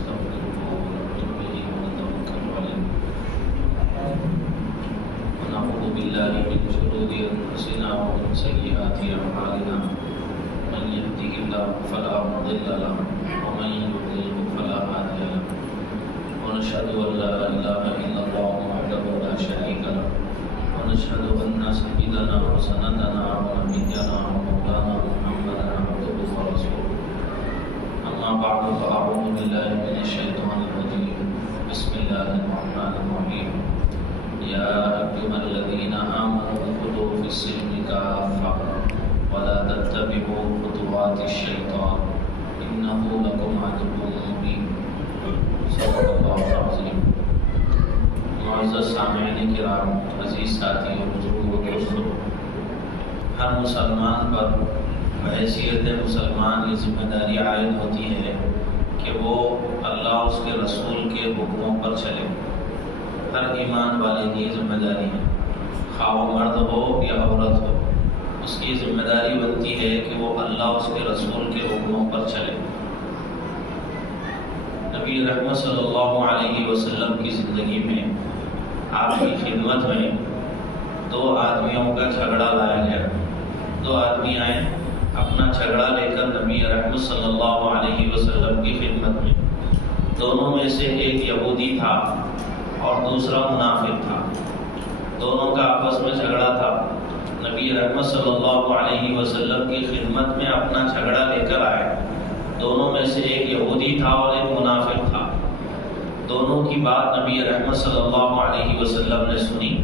ونستغفره ونؤمن به ونتوكل عليه ونعوذ بالله من شرور أنفسنا ومن سيئات أعمالنا من يهده الله فلا مضل له ومن يضلل فلا هادي له ونشهد أن لا إله إلا الله وحده لا شريك له ونشهد أن سيدنا وسندنا ونبينا ومولانا محمدا عبده ورسوله أما بعد فأعوذ بالله من الشيطان الرجيم بسم الله الرحمن الرحيم يا أيها الذين آمنوا ادخلوا في السلم كافة ولا تتبعوا خطوات الشيطان إنه لكم عدو مبين صدق الله العظيم. معزز سامعین کرام، عزیز ساتھیوں، بزرگوں و دوستوں، ہر مسلمان پر بحیثیت مسلمان یہ ذمہ داری عائد ہوتی ہے کہ وہ اللہ اس کے رسول کے حکموں پر چلے. ہر ایمان والے کی ذمہ داری ہے، خواہ وہ مرد ہو یا عورت ہو، اس کی ذمہ داری بنتی ہے کہ وہ اللہ اس کے رسول کے حکموں پر چلے. نبی رحمت صلی اللہ علیہ وسلم کی زندگی میں، آپ کی خدمت میں دو آدمیوں کا جھگڑا لایا گیا. دو آدمی آئے اپنا جھگڑا لے کر نبی رحمت صلی اللہ علیہ وسلم کی خدمت میں. دونوں میں سے ایک یہودی تھا اور دوسرا منافق تھا. دونوں کا آپس میں جھگڑا تھا. نبی رحمت صلی اللہ علیہ وسلم کی خدمت میں اپنا جھگڑا لے کر آئے. دونوں میں سے ایک یہودی تھا اور ایک منافق تھا. دونوں کی بات نبی رحمت صلی اللہ علیہ وسلم نے سنی.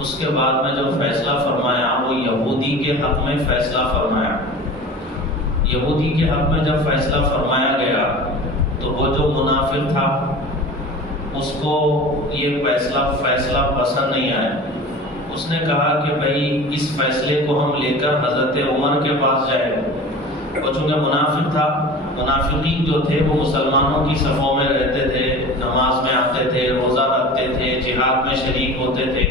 اس کے بعد میں جو فیصلہ فرمایا وہ یہودی کے حق میں فیصلہ فرمایا. یہودی کے حق میں جب فیصلہ فرمایا گیا تو وہ جو منافق تھا اس کو یہ فیصلہ پسند نہیں آیا. اس نے کہا کہ بھائی اس فیصلے کو ہم لے کر حضرت عمر کے پاس جائیں. وہ چونکہ منافق تھا، منافقین جو تھے وہ مسلمانوں کی صفوں میں رہتے تھے، نماز میں آتے تھے، روزہ رکھتے تھے، جہاد میں شریک ہوتے تھے،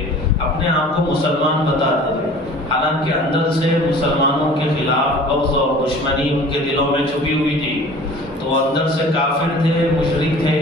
اپنے آپ کو مسلمان بتاتے تھے، حالانکہ اندر سے مسلمانوں کے خلاف بغض اور دشمنی ان کے دلوں میں چھپی ہوئی تھی. تو وہ اندر سے کافر تھے، مشرک تھے،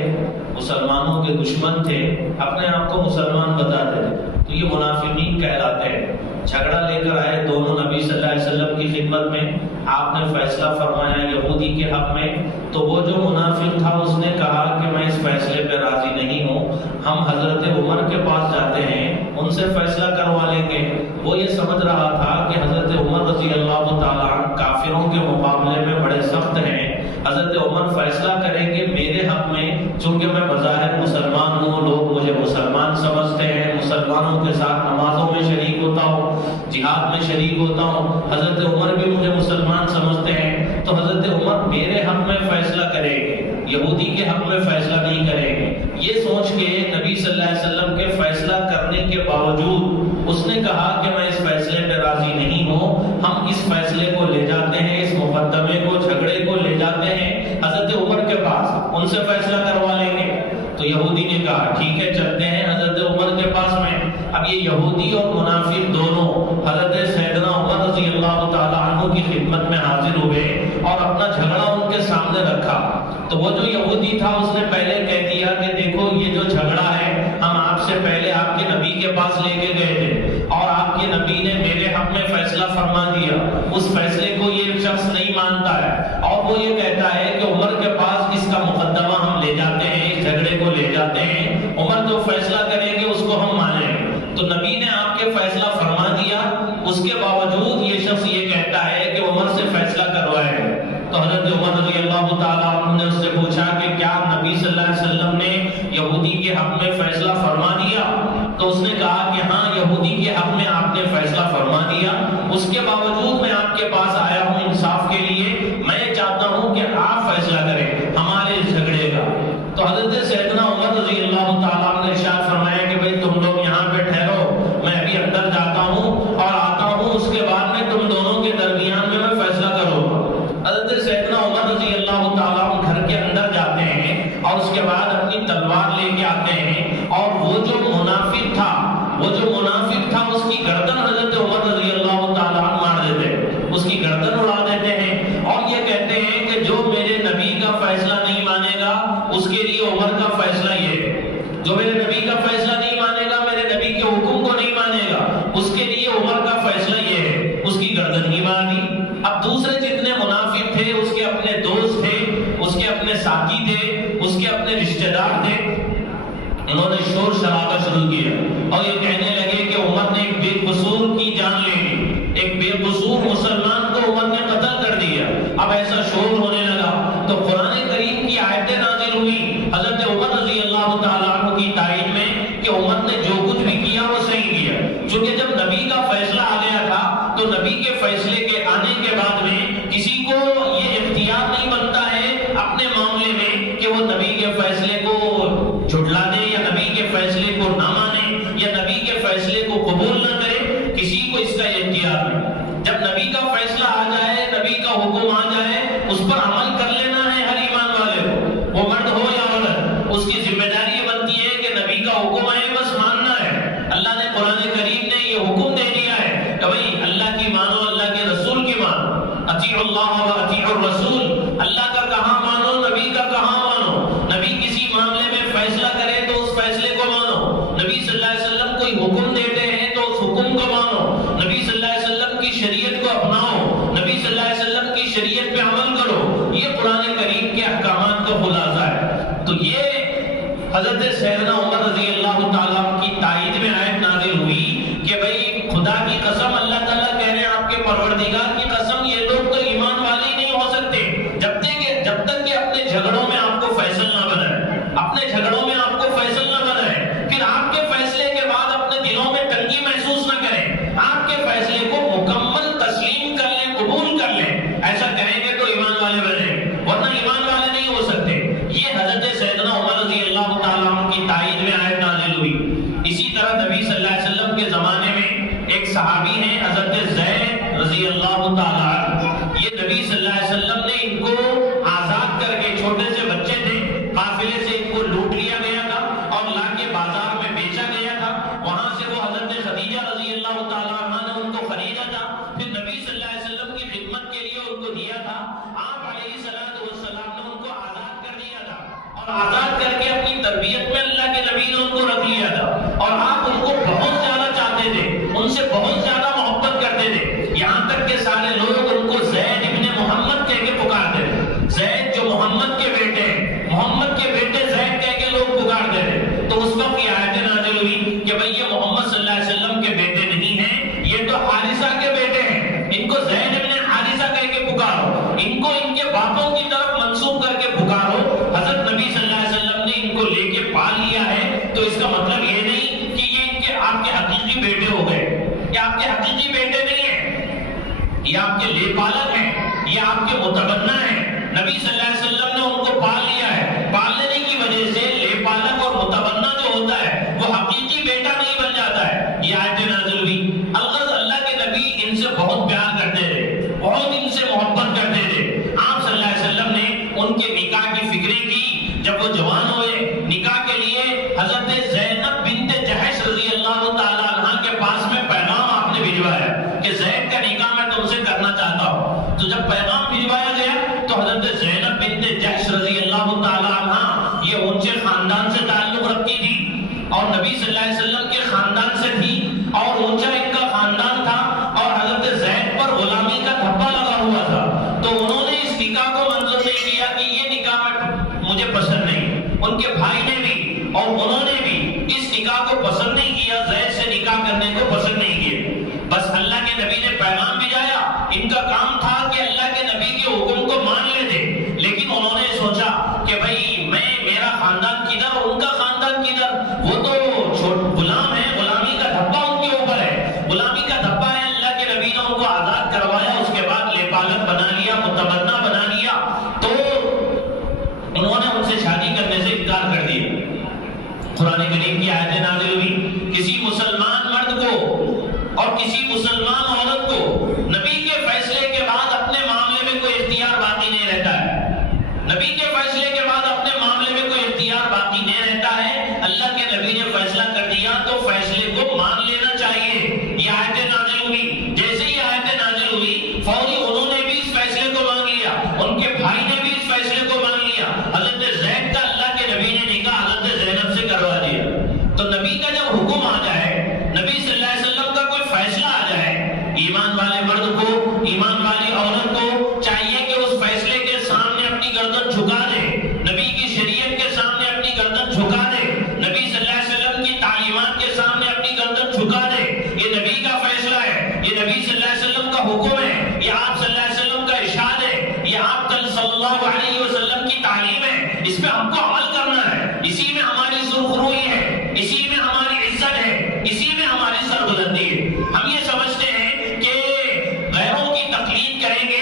مسلمانوں کے دشمن تھے، اپنے آپ کو مسلمان بتاتے تھے. تو یہ منافقین کہلاتے ہیں. جھگڑا لے کر آئے دونوں نبی صلی اللہ علیہ وسلم کی خدمت میں. آپ نے فیصلہ فرمایا یہودی کے حق میں. تو وہ جو منافق تھا اس نے کہا کہ میں اس فیصلے پہ راضی نہیں ہوں، ہم حضرت عمر کے پاس جاتے ہیں، ان سے فیصلہ کروا لیں گے. وہ یہ سمجھ رہا تھا کہ حضرت عمر رضی اللہ تعالیٰ عنہ کافروں کے مقابلے میں بڑے سخت ہیں. حضرت عمر فیصلہ کریں گے میرے حق میں، چونکہ میں بظاہر مسلمان ہوں، لوگ مجھے مسلمان سمجھتے ہیں، مسلمانوں کے ساتھ نمازوں میں شریک ہوتا ہوں، جہاد میں شریک ہوتا ہوں، حضرت عمر بھی مجھے مسلمان سمجھتے ہیں، تو حضرت عمر میرے حق میں فیصلہ کریں گے، یہودی کے حق میں فیصلہ نہیں کریں گے. یہ سوچ کے نبی صلی اللہ علیہ وسلم کے فیصلہ کرنے کے باوجود اس نے کہا کہ میں اس فیصلے پہ راضی نہیں ہوں، ہم اس فیصلے کو لے جاتے ہیں، اس مقدمے کو، جھگڑے کو لے جاتے ہیں حضرت عمر کے پاس، ان سے فیصلہ کروا لیں گے. تو یہودی نے کہا ٹھیک ہے چلتے ہیں حضرت عمر کے پاس میں. اب یہ یہودی اور منافق دونوں حضرت سیدنا عمر رضی اللہ تعالیٰ عنہ کی خدمت میں حاضر ہوئے اور اپنا جھگڑا ان کے سامنے رکھا. تو وہ جو یہودی تھا اس نے پہلے کہہ دیا کہ دیکھو یہ جو جھگڑا ہے ہم آپ سے پہلے آپ کے نبی کے پاس لے کے گئے تھے اور آپ کے نبی نے میرے حق میں فیصلہ فرما دیا. اس فیصلے کو یہ شخص نہیں مانتا ہے اور وہ یہ کہتا ہے کہ عمر کے پاس اس کا مقدمہ ہم لے جاتے ہیں، اس جھگڑے کو لے جاتے ہیں، عمر جو فیصلہ کریں گے اس کو ہم مانیں گے. تو نبی نے آپ کے فیصلہ فرما دیا، اس کے باوجود یہ شخص یہ کہتا ہے کہ عمر سے فیصلہ کروائے. تو حضرت عمر رضی اللہ تعالیٰ عنہ نے اس سے پوچھا کہ کیا نبی صلی اللہ علیہ وسلم نے یہودی کے حق میں فیصلہ فرما دیا؟ تو اس نے کہا کہ ہاں یہودی کے حق میں آپ نے فیصلہ فرما دیا، اس کے باوجود میں آپ کے پاس آیا ہوں انصاف کے لیے. میں چاہتا ہوں کہ آپ فیصلہ کریں ہمارے اس جھگڑے کا. تو حضرت سیدنا عمر رضی اللہ تعالیٰ عنہ نے ارشاد فرمایا کہ بھائی تم لوگ یہاں پہ ٹھہرو، میں ابھی اندر جاتا ہوں اور آتا ہوں، اس کے بعد میں تم دونوں کے درمیان میں فیصلہ کروں گا. حضرت سیدنا عمر رضی اللہ تعالیٰ عنہ گھر کے اندر جاتے ہیں اور اس کے بعد اپنی تلوار لے کے آتے ہیں اور وہ جو منافق تھا اس کی گردن حضرت عمر رضی اللہ تعالیٰ عنہ مار دیتے ہیں، اس کی گردن اڑا دیتے ہیں اور یہ کہتے ہیں کہ جو میرے نبی کا فیصلہ نہیں مانے گا اس قریب تھے، اس کے اپنے دوست تھے، اس کے اپنے ساتھی تھے، اس کے اپنے رشتہ دار تھے، انہوں نے شور شرابہ شروع کیا اور یہ کہنے لگے کہ عمر نے ایک بے قصور کی جان لے لی، ایک بے قصور مسلمان کو عمر نے قتل کر دیا۔ اب ایسا شور ہونے لگا تو قرآن کریم کی آیتیں نازل ہوئی حضرت عمر رضی اللہ تعالیٰ عنہ کی تائید میں کہ عمر نے جو کچھ بھی کیا وہ صحیح کیا، چونکہ جب نبی کا فیصلہ آ گیا تھا تو نبی کے فیصلے کے آنے کے بعد میں کسی کو یہ اختیار نہیں بنتا ہے اپنے معاملے میں کہ وہ نبی کے فیصلے کو جھٹلا دے یا نبی کے فیصلے کو نہ مانے یا نبی کے فیصلے کو قبول نہ کرے، کسی کو اس کا اختیار نہیں۔ جب نبی کا فیصلہ آ جائے، نبی کا حکم آ جائے، اس پر عمل کر لینا ہے ہر ایمان والے کو، وہ مرد ہو یا عورت، اس کی ذمہ داری یہ بنتی ہے کہ نبی کا حکم آئے بس ماننا ہے۔ اللہ نے قرآن کریم نے یہ حکم دے دیا ہے کہ بھائی اللہ کی مانو، اللہ کے رسول کی مانو، اطیعوا اللہ و اطیعوا الرسول، اللہ کا کہاں مانو، نبی کا کہاں مانو۔ نبی کسی معاملے میں فیصلہ کرے تو اس فیصلے کو مانو، نبی صلی اللہ علیہ وسلم کوئی حکم دیتے ہیں تو اس حکم کو مانو، نبی صلی اللہ علیہ وسلم کی شریعت کو اپناؤ، نبی صلی اللہ علیہ وسلم کی شریعت پہ عمل کرو۔ یہ قرآن کریم کے احکامات کا خلاصہ ہے۔ تو یہ حضرت سیدنا عمر رضی اللہ تعالیٰ کی تائید میں آیت نازل ہوئی کہ بھئی خدا کی قسم، اللہ تعالیٰ کہہ رہے ہیں آپ کے پروردگار کی قسم، یہ لوگ تو ایمان والے ہی نہیں ہو سکتے جب تک کہ اپنے جھگڑوں میں آپ کو فیصل نہ بنائے، اپنے جھگڑوں میں آپ کو فیصل نہ بنائے، پھر آپ کے فیصلے کے بعد اپنے دلوں میں تنگی محسوس نہ کریں، آپ کے فیصلے کو مکمل تسلیم کر لیں، قبول کر لیں۔ ایسا کریں گے تو ایمان والے بنیں، ورنہ ایمان والے نہیں ہو سکتے۔ یہ حضرت سیدنا عمر رضی اللہ تعالیٰ عنہ کی تائید میں آیت نازل ہوئی۔ اسی طرح نبی صلی اللہ علیہ وسلم کے زمانے میں ایک صحابی ہیں حضرت زید رضی اللہ تعالیٰ عنہ، یہ نبی صلی اللہ علیہ وسلم نے ان کو آزاد کر کے، چھوٹے سے بچے تھے، قافلے سے ان کو لوٹ لیا گیا تھا اور لا کے بازار میں بیچا گیا تھا، وہاں سے وہ حضرت خدیجہ رضی اللہ تعالیٰ عنہ نے ان کو خریدا تھا، پھر نبی صلی اللہ علیہ وسلم کی خدمت کے لیے ان کو دیا تھا، آپ علیہ السلام نے ان کو آزاد کر دیا تھا اور آزاد کر کے اپنی تربیت میں اللہ کے نبی نے ان کو رکھ لیا تھا، اور آپ ان کو بہت زیادہ چاہتے تھے، ان سے بہت زیادہ محبت کرتے تھے، یہاں تک کہ سارے لوگ ان کو زید ابن محمد کہہ کے پکارتے تھے، زید جو محمد کے بیٹے ہیں، محمد کے بیٹے زید کہہ کے لوگ پکارتے تھے۔ تو اس وقت یہ آیتیں نازل ہوئی کہ بھئی یہ محمد صلی اللہ علیہ وسلم کے بیٹے نہیں ہیں، یہ تو حارثہ کے بیٹے ہیں، ان کو زید ابن حارثہ کہہ کے پکارو، ان کو ان کے باپوں کی طرف منسوب کر کے پکارو۔ حضرت نبی صلی اللہ علیہ وسلم نے ان کو لے کے پال لیا ہے، تو اس کا مطلب یہ نہیں کہ یہ ان کے آپ کے حقیقی بیٹے ہو گئے، یہ آپ کے حقیقی بیٹے نہیں ہیں، یہ آپ کے لے پالک ہیں، یہ آپ کے متبنہ ہیں۔ نبی صلی اللہ علیہ وسلم نے ان کو پال لیا ہے، پال لینے کی وجہ سے لے پالک اور متبنہ جو ہوتا ہے وہ حقیقی بیٹا نہیں بن جاتا ہے۔ یہ آیتیں نازل ہوئی، الغرض اللہ کے نبی ان سے بہت پیار کرتے تھے، بہت ان سے محبت کرتے تھے۔ آپ صلی اللہ علیہ وسلم نے ان کے نکاح کی فکریں کی، جب وہ جوان ہوئے نکاح کے لیے حضرت زینب بنت جحش رضی اللہ تعالیٰ عنہ کے پاس میں پیغام آپ نے بھجوایا کہ زید کا نکاح میں تم سے کرنا چاہتا ہوں۔ تو جب پیغام بھجوایا گیا تو حضرت زینب بنت جحش رضی اللہ تعالیٰ عنہ یہ اونچے خاندان سے تعلق رکھتی تھی اور نبی صلی اللہ علیہ وسلم کے خاندان سے تھی اور اونچا ان کا خاندان تھا، اور حضرت زید پر غلامی کا دھبا لگا ہوا تھا، تو انہوں نے اس نکاح کو منظور نہیں کیا کہ یہ نکاح مجھے پسند نہیں۔ ان کے بھائی نے بھی اور انہوں نے بھی اس نکاح کو پسند نہیں کیا، زید سے نکاح کرنے کو پسند نہیں کیا۔ بس اللہ کے نبی نے پیغام بھیجایا، ان کا کام تھا کہ اللہ کے نبی کے حکم کو مان لیتے، لیکن انہوں نے سوچا کہ بھئی میرا خاندان کدھر، ان کا خاندان کدھر، وہ تو غلام ہے، غلامی کا دھبا ان کے اوپر ہے، غلامی کا دھبا ہے۔ اللہ کے نبی نے ان کو آزاد کروایا، اس کے بعد لے پالک بنا لیا، متبنہ بنا لیا، تو انہوں نے ان سے شادی کرنے سے انکار کر دیا۔ قرآن کریم کی آیتیں نازل ہوئی، کسی مسلمان مرد کو اور کسی مسلمان عورت کو نبی کے فیصلے کے بعد اپنے معاملے میں کوئی اختیار باقی نہیں رہتا ہے، نبی کے فیصلے کے بعد اپنے معاملے میں کوئی اختیار باقی نہیں رہتا ہے۔ اللہ کے نبی نے فیصلہ کر دیا تو فیصلے کو مان لینا چاہیے۔ یہ آیتیں نازل ہوئی، جیسے ہی آیتیں نازل ہوئی فوری انہوں نے بھی اس فیصلے کو مان لیا، ان کے بھائی نے بھی اس فیصلے کو مان لیا۔ حضرت زید کا اللہ کے نبی نے نکاح حضرت زینب سے کروا دیا۔ تو نبی کا جب حکم آ جائے، نبی صلی اللہ علیہ وسلم کا کوئی فیصلہ آ جائے، ایمان والے مرد کو، ایمان والی عورت کو چاہیے کہ اس اس پہ ہم کو عمل کرنا ہے، اسی میں ہماری سرخروئی ہے، اسی میں ہماری عزت ہے، اسی میں ہماری سربلندی ہے۔ ہم یہ سمجھتے ہیں کہ غیروں کی تقلید کریں گے،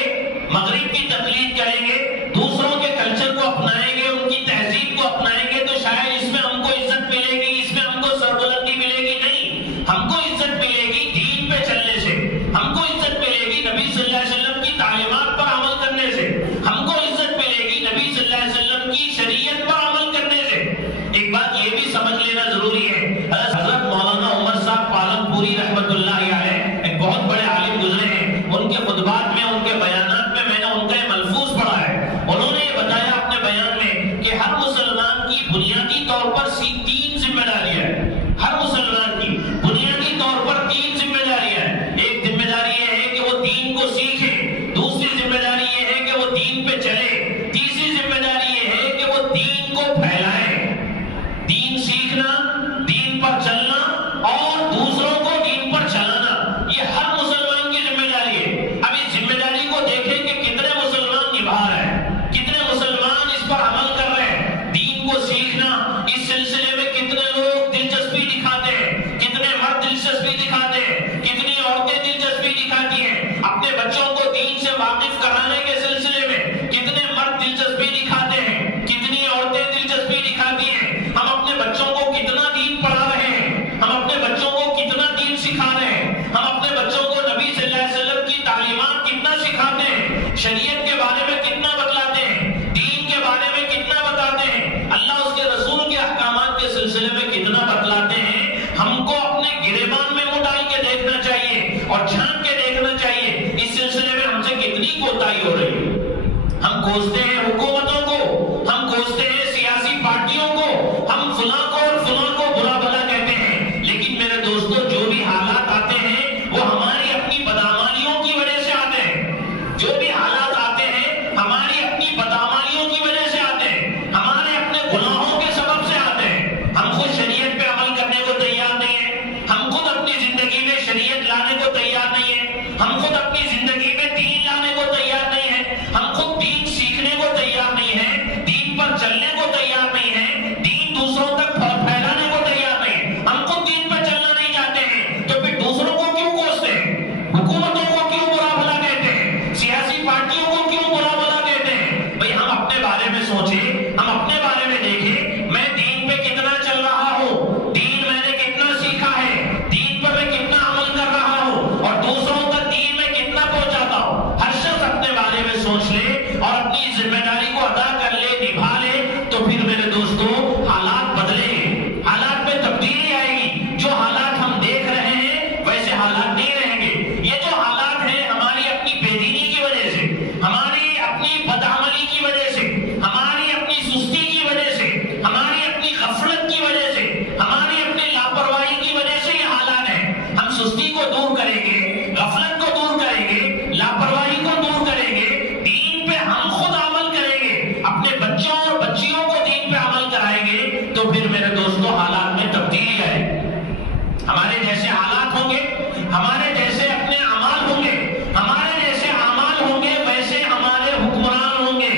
مغرب کی تقلید کریں گے، دوسروں کے کلچر کو اپنائیں گے، ان کی تہذیب کو اپنائیں گے تو شاید اس میں ہم کو عزت ملے گی، اس میں ہم کو سربلندی ملے گی۔ نہیں، ہم کو عزت ملے گی دین پہ چلنے سے، ہم کو عزت ملے گی نبی صلی اللہ علیہ وسلم کی تعلیمات پر عمل کرنے سے، ہم کو عزت ملے گی نبی صلی اللہ علیہ وسلم کی شریعت پر عمل کرنے سے۔ ایک بات یہ بھی سمجھ لینا ضروری ہے، حضرت مولانا عمر صاحب پالن پوری رحمت اللہ علیہ ایک بہت بڑے عالم گزرے ہیں، ان کے خطبات میں، ان کے بیانات میں میں نے ان کا یہ ملفوظ پڑھا ہے۔ انہوں نے یہ بتایا اپنے بیان میں کہ ہر مسلمان کی بنیادی طور پر تین ذمہ داریاں ہیں، ہر مسلمان کی بنیادی طور پر تین ذمہ داریاں ہیں۔ ایک ذمہ داری یہ ہے کہ وہ دین کو سیکھے، دوسری ذمہ داری یہ ہے کہ وہ دین پہ چلے، تیسری ذمہ داری یہ ہے کہ وہ دین کو پھیلائے۔ دین سیکھنا، دین پر چلنا اور دوسروں کو دین پر چلانا، یہ ہر مسلمان کی ذمہ داری ہے۔ اب اس ذمہ داری کو دیکھیں کہ کتنے مسلمان نبھا رہے ہیں، کتنے مسلمان اس پر عمل کر رہے ہیں۔ دین کو سیکھنا، اس سلسلے میں کتنے لوگ دلچسپی دکھاتے ہیں، کتنے مرد دلچسپی دکھاتے ہیں، کتنی عورتیں دلچسپی دکھاتی ہیں۔ اپنے بچوں کو دین سے واقف کرانے کے سلسلے میں کتنے مرد دلچسپی دکھاتے ہیں، کتنی عورتیں دلچسپی دکھاتی ہیں۔ ہم اپنے بچوں کو کتنا دین پڑھا رہے ہیں، ہم اپنے بچوں کو کتنا دین سکھا رہے ہیں، ہم اپنے بچوں کو نبی صلی اللہ علیہ وسلم کی تعلیمات کتنا سکھاتے ہیں، شریعت کے بارے میں کتنا بتلاتے ہیں، دین کے بارے میں کتنا بتاتے ہیں، اللہ اس کے رسول کے احکامات کے سلسلے میں کتنا بتلاتے ہیں۔ ہم کو اپنے گریبان میں منہ ڈال کے دیکھنا چاہیے اور جھانک کے دیکھنا چاہیے اس سلسلے میں ہم سے کتنی کوتاہی ہو رہی ہے۔ ہم کوستے ہیں حکومتوں کو، ہم کوستے ہیں سیاسی پارٹیوں کو، ہم فلاں کو اور فلاں کو برا بھلا کہتے ہیں، لیکن میرے دوستو جو بھی حالات آتے ہیں وہ ہماری اپنی بدعمالیوں کی وجہ سے آتے ہیں۔ جو بھی حالات آتے ہیں ہماری اپنی بدعمالیوں کی وجہ سے آتے ہیں، ہمارے اپنے گناہوں کے سبب سے آتے ہیں۔ ہم خود شریعت پہ عمل کرنے کو تیار نہیں ہیں، ہم خود اپنی زندگی میں شریعت لانے کو تیار نہیں ہیں، ہم خود اپنی زندگی میں دین لانے کو تیار نہیں ہیں، ہم خود دین سیکھنے کو تیار نہیں ہیں، دین پر چلنے کو تیار نہیں ہیں، دین دوسروں تک پھیلانے کو تیار نہیں ہیں۔ ہم خود دین پر چلنا نہیں چاہتے ہیں تو پھر دوسروں کو کیوں کوستے ہیں، حکومتوں کو کیوں برا بھلا کہتے ہیں، سیاسی پارٹیوں کو کیوں برا بھلا کہتے ہیں؟ بھئی ہم اپنے بارے میں سوچیں، ہم اپنے بارے میں دیکھیں، میں دین پہ کتنا چل رہا ہوں، دین میں نے کتنا سیکھا ہے، دین پر میں کتنا عمل کر رہا ہوں اور دوسروں تک دین میں کتنا پہنچاتا ہوں۔ ہر شخص اپنے بارے میں سوچ لے اور اپنی ذمہ داری کو ادا کر لے، نبھا لے، تو پھر میرے دوستو حالات بدلیں گے، حالات میں تبدیلی آئے گی۔ جو حالات ہم دیکھ رہے ہیں ویسے حالات نہیں رہیں گے۔ یہ جو حالات ہیں ہماری اپنی بے دینی کی وجہ سے، ہماری اپنی بدعملی کی وجہ سے، ہماری اپنی سستی کی وجہ سے، ہماری اپنی غفلت کی وجہ سے، ہماری اپنی لاپرواہی کی وجہ سے یہ حالات ہیں۔ ہم سستی کو دور کریں گے، غفلت کو دور کریں گے، لاپرواہی کو دور کریں گے، دین پہ ہم خود عمل کریں گے، اپنے بچوں اور بچیوں کو دین پہ عمل کرائیں گے، تو پھر میرے دوستوں حالات میں تبدیلی آئے گی۔ ہمارے جیسے حالات ہوں گے، ہمارے جیسے اپنے اعمال ہوں گے، ہمارے جیسے اعمال ہوں گے ویسے ہمارے حکمران ہوں گے،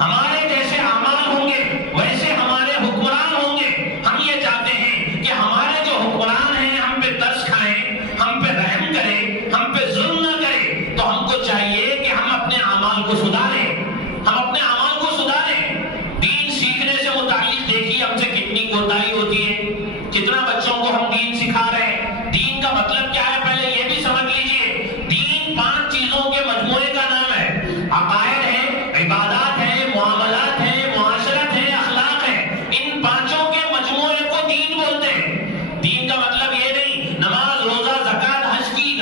ہمارے جیسے اعمال ہوں گے ویسے ہمارے حکمران ہوں گے۔ ہم یہ چاہتے ہیں کہ ہمارے جو حکمران ہیں ہم پہ ترس کھائیں، ہم پہ رحم کریں، ہم پہ ظلم نہ کریں، تو ہم کو چاہیے کہ ہم اپنے اعمال کو سدھاریں، ہم اپنے اعمال کو سدھاریں۔ دین سیکھنے سے متعلق دیکھیے ہم سے کتنی کوتاہی ہوتی ہے، کتنا بچوں کو ہم دین سکھا رہے ہیں۔ دین کا مطلب کیا ہے پہلے یہ بھی سمجھ لیجئے۔ دین 5 چیزوں کے مجموعے کا نام ہے۔ عقائد ہے، عبادات ہے، معاملات ہے، معاشرت ہے، اخلاق ہے۔ ان 5 کے مجموعے کو دین بولتے ہیں۔ دین کا مطلب یہ نہیں نماز، روزہ، زکات،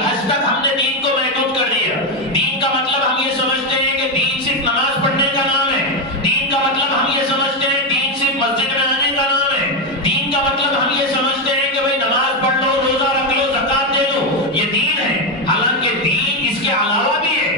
حج تک ہم نے دین کو محدود کر دیا۔ دین کا مطلب ہم یہ سمجھتے ہیں کہ دین صرف نماز پڑھنے کا نام ہے۔ دین کا مطلب ہم یہ سمجھتے ہیں دین صرف مسجد میں آنے کا نام ہے۔ دین کا مطلب ہم یہ سمجھتے ہیں کہ بھئی نماز پڑھ لو، روزہ رکھ لو، زکات دے دو، یہ دین ہے۔ حالانکہ دین اس کے علاوہ بھی ہے۔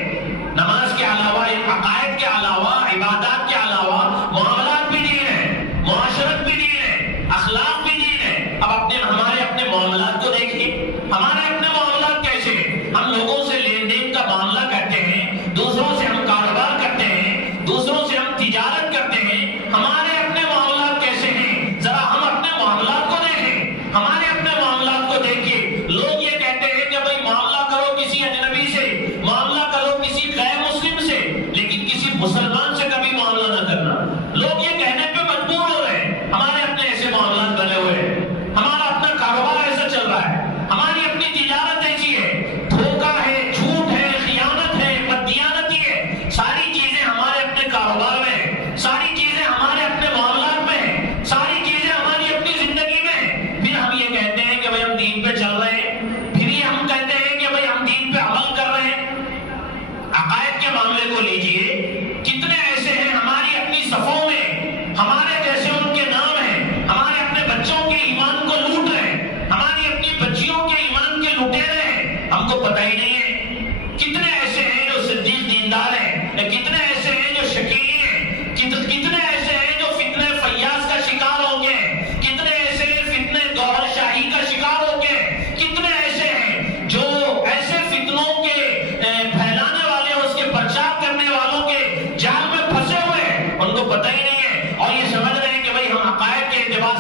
نماز کے علاوہ، عقائد کے علاوہ، عبادات کے علاوہ معاملات بھی دین ہے، معاشرت بھی دین ہے، اخلاق بھی دین ہے۔ اب ہمارے اپنے معاملات کو دیکھیے، ہمارے اپنے معاملات کیسے ہیں؟ ہم لوگوں سے لین دین کا معاملہ کرتے ہیں، دوسروں سے ہم کاروبار کرتے ہیں، دوسروں سے ہم تجارت کرتے ہیں، ہمارے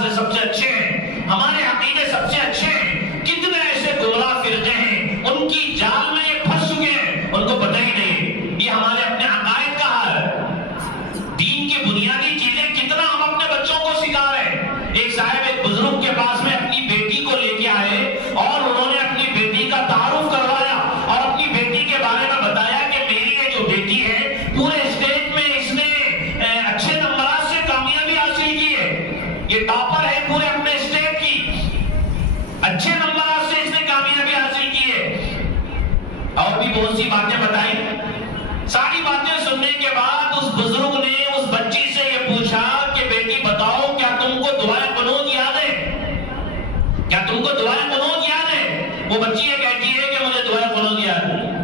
سے سب سے اچھے ہیں، ہمارے عقیدے سب سے اچھے ہیں، کتنے ایسے گمراہ فرقے ہیں ان کی جال میں یہ پھنس چکے ہیں، ان کو پتہ ہی نہیں یہ ہمارے اپنے عقائد کا حال ہے۔ دین کی بنیادی چیزیں کتنا ہم اپنے بچوں کو سکھا رہے ہیں۔ ایک صاحب ایک بزرگ کے پاس میں اپنی بیٹی کو لے کے آئے اور انہوں نے اپنی بیٹی کا تعارف کروایا اور اپنی بیٹی کے بارے میں بتایا کہ میری یہ جو بیٹی ہے پورے اسٹیٹ میں اس نے اچھے نمبرات سے کامیابی حاصل کی ہے، یہ ٹاپر ہے پورے اپنے اسٹیٹ کی، اچھے نمبرات سے اس نے کامیابی حاصل کی ہے، اور بھی بہت سی باتیں بتائی۔ ساری باتیں سننے کے بعد اس بزرگ نے اس بچی سے یہ پوچھا کہ بیٹی بتاؤ کیا تم کو دعائے قنوت یاد ہے؟ کیا تم کو دعائے قنوت یاد ہے؟ وہ بچی یہ کہتی ہے کہ مجھے دعائے قنوت یاد نہیں،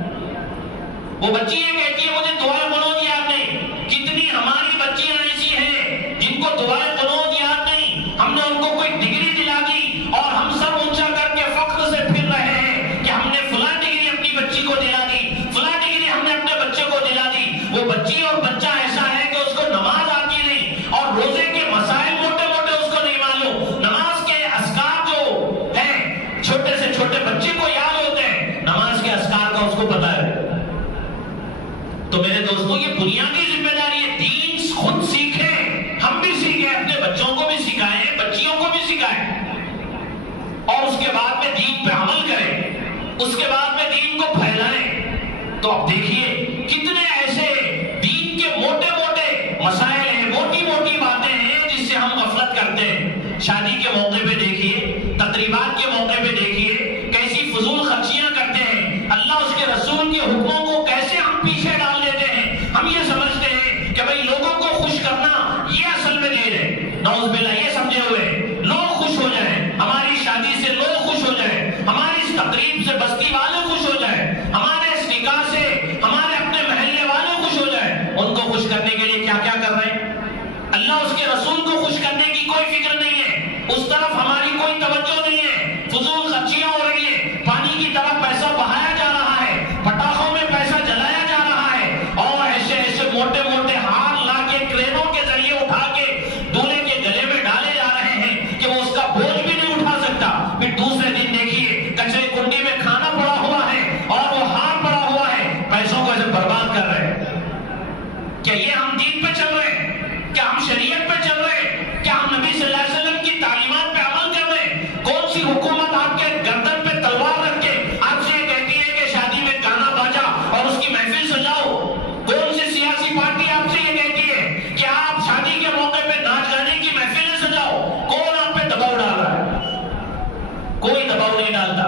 وہ بچی یہ کہتی ہے مجھے دعائے قنوت یاد نہیں۔ کتنی ہماری بچیاں ایسی ہیں جن کو دعائے قنوت یاد نہیں، ہم نے ان کو کوئی ڈگری دلا دی اور ہم سب اونچا کر کے فخر سے پھر رہے ہیں کہ ہم نے فلاں ڈگری اپنی بچی کو دلا دی، فلاں ڈگری ہم نے اپنے بچے کو دلا دی۔ وہ بچی اور بچہ ایسا ہے کہ اس کو نماز آتی نہیں اور روزے کے مسائل موٹے موٹے اس کو نہیں معلوم، نماز کے اذکار جو ہیں چھوٹے سے چھوٹے بچے کو یاد ہوتے ہیں، نماز کے اذکار کا اس کو پتا ہے۔ تو میرے دوستوں یہ بنیادی ذمہ داری ہے، دین خود سیکھیں، ہم بھی سیکھیں، اپنے بچوں کو بھی سکھائیں، بچیوں کو بھی سکھائیں، اور اس کے بعد میں دین پہ عمل کریں، اس کے بعد میں دین کو پھیلائیں۔ تو اب دیکھیے کتنے ایسے دین کے موٹے موٹے مسائل ہیں، موٹی موٹی باتیں ہیں جس سے ہم غفلت کرتے ہیں۔ شادی کے موقع پہ دیکھیے، تقریبات کے موقع پہ دیکھیے کیسی فضول خرچیاں کرتے ہیں، اللہ اس کے رسول کے حکموں کو کیسے ہم پیچھے ڈال دیتے ہیں۔ ہم یہ سمجھتے ہیں کہ بھئی لوگوں کو خوش کرنا یہ اصل میں دین ہے، نعوذ باللہ یہ سمجھے ہوئے لوگ خوش ہو جائیں، ہماری شادی سے لوگ خوش ہو جائیں، ہماری اس تقریب سے بستی والے خوش ہو جائیں، ہمارے اس نکاح سے ہمارے اپنے محلے والے خوش ہو جائیں۔ ان کو خوش کرنے کے لیے کیا کیا کر رہے ہیں؟ اللہ اس کے رسول کو خوش کرنے کی کوئی فکر نہیں ہے، اس طرف ہماری کوئی توجہ نہیں ہے، فضول خرچیاں ہو رہی ہیں، پانی کی طرف پیسہ بہایا جا رہا ہے، پٹاخوں میں پیسہ جلایا جا رہا ہے، اور ایسے ایسے موٹے موٹے ہار لا کے کرینوں کے ذریعے اٹھا کے دولہے کے گلے میں ڈالے جا رہے ہیں کہ وہ اس کا بوجھ بھی نہیں اٹھا سکتا۔ پھر دوسرے دن دیکھیے کچرے کنڈی میں کھانا پڑا ہوا ہے اور وہ ہار پڑا ہوا ہے، پیسوں کو ایسے برباد کر رہے ہیں۔ کیا یہ ہم دین پہ چل رہے ہیں؟ کیا ہم شریعت پہ چل رہے ہیں؟ کیا ہم نبی صلی اللہ علیہ وسلم کی تعلیمات پہ عمل کر رہے ہیں؟ کون سی حکومت آپ کے گردن پہ تلوار رکھ کے آپ سے یہ کہتی ہے کہ شادی میں گانا باجا اور اس کی محفل سجاؤ؟ کون سی سیاسی پارٹی آپ سے یہ کہتی ہے کہ آپ شادی کے موقع پہ ناچ گانے کی محفلیں سجاؤ؟ کون آپ پہ دباؤ ڈال رہا ہے؟ کوئی دباؤ نہیں ڈالتا۔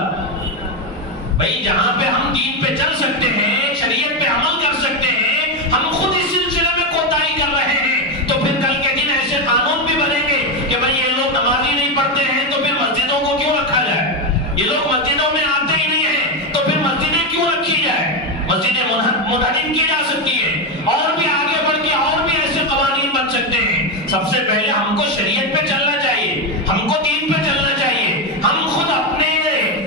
بھئی جہاں پہ ہم دین پہ چل سکتے ہیں، شریعت پہ عمل کر سکتے ہیں، ہم خود اس سلسلے میں کوتاہی کر رہے ہیں، تو پھر کل کے دن ایسے قانون بھی بنیں گے کہ بھئی یہ لوگ نماز ہی نہیں پڑھتے ہیں تو پھر مسجدوں کو کیوں رکھا جائے؟ یہ لوگ مسجدوں میں آتے ہی نہیں ہیں تو پھر مسجدیں کیوں رکھی جائے؟ مسجدیں منہدم کی جا سکتی ہیں، اور بھی آگے بڑھ کے اور بھی ایسے قوانین بن سکتے ہیں۔ سب سے پہلے ہم کو شریعت پہ چلنا چاہیے، ہم کو دین پہ چلنا چاہیے، ہم خود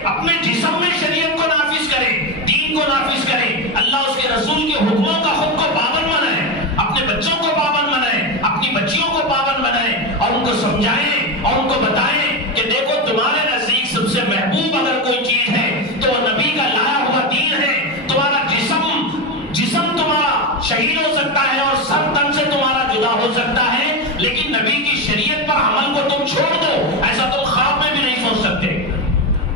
اپنے جسم میں شریعت کو نافذ کریں، دین کو نافذ کریں، اللہ اس کے رسول کے حکموں کا خود کو پابند بنائیں، اپنے بچوں کو پابند بنائیں، اپنی بچیوں کو پابند بنائیں، اور ان کو سمجھائیں اور ان کو بتائیں کہ دیکھو تمہارے نزدیک سب سے محبوب اگر کوئی چیز ہے تو وہ نبی کا لایا ہوا دین ہے۔ تمہارا جسم تمہارا شہید ہو سکتا ہے اور سر تن سے تمہارا جدا ہو سکتا ہے، لیکن نبی کی شریعت پر عمل کو تم چھوڑ دو، ایسا تم خواب میں بھی نہیں سوچ سکتے۔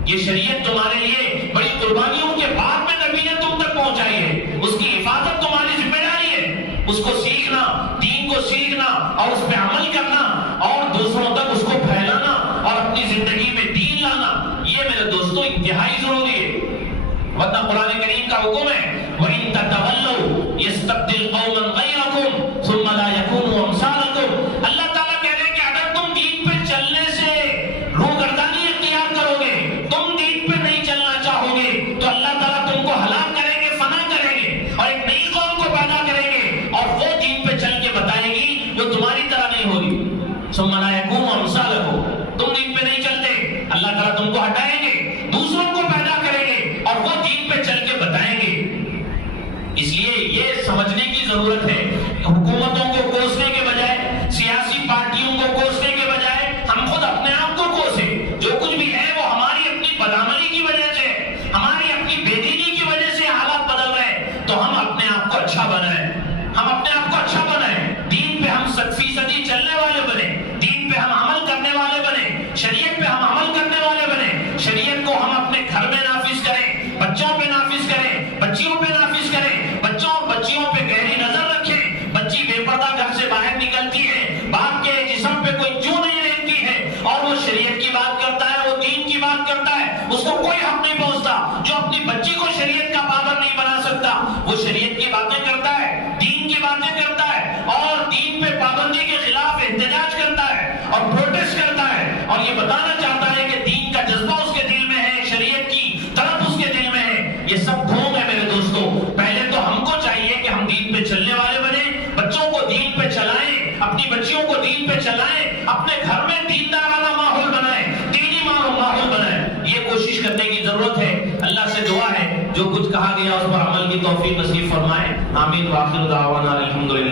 یہ شریعت تمہارے لیے بڑی قربانیوں کے بعد میں نبی نے تم تک پہنچائی ہے، اس کی حفاظت تمہاری ذمہ داری ہے، اس کو سیکھنا، دین کو سیکھنا اور اس پہ عمل کرنا اور دوسروں تک اس کو پھیلانا اور اپنی زندگی میں دین لانا، یہ میرے دوستوں انتہائی ضروری ہے۔ ورنہ قرآن کریم کا حکم ہے وَإِن تَتَوَلَّوْا يَسْتَبْدِلْ قَوْمًا غَيْرَكُمْ ثُمَّ لَا يَكُونُوا أَمْثَالَكُمْ۔ اللہ تعالیٰ کہہ رہے ہیں کہ اگر تم دین پہ چلنے سے روگردانی اختیار کرو گے، تم دین پہ نہیں چلنا چاہو گے، تو اللہ تعالیٰ تم کو ہلاک کریں گے، فنا کریں گے، اور ایک نئی قوم کو پیدا کریں گے، اور وہ دین پہ چل کے بتائے گی جو تمہاری طرح نہیں ہوگی۔ ثُمَّ لَا يَكُونُوا أَمْثَالَكُمْ، تم دین پہ نہیں چلتے، اللہ تعالیٰ تم کو ہٹائیں گے، دوسروں کو پیدا کریں گے اور وہ دین پہ چل کے بتائیں گے۔ اس لیے یہ سمجھنے کی کرتا ہے اور دین پہ پابندی کے خلاف احتجاج کرتا ہے اور پروٹیسٹ کرتا ہے اور یہ بتانا چاہتا ہے کہ دین کا جذبہ اس کے دل میں ہے، شریعت کی طرف اس کے دل میں ہے، یہ سب ڈھونگ ہے میرے دوستوں۔ پہلے تو ہم کو چاہیے کہ ہم دین پہ چلنے والے بنیں، بچوں کو دین پہ چلائیں، اپنی بچیوں کو دین پہ چلائیں، اپنے گھر میں دیندارانہ ماحول بنائیں، دینی ماحول بنائیں۔ یہ کوشش کرنے کی ضرورت ہے۔ اللہ سے دعا ہے جو کچھ کہا گیا اس پر عمل کی توفیق نصیب فرمائے۔ آمین۔ وآخر دعوانا الحمدللہ۔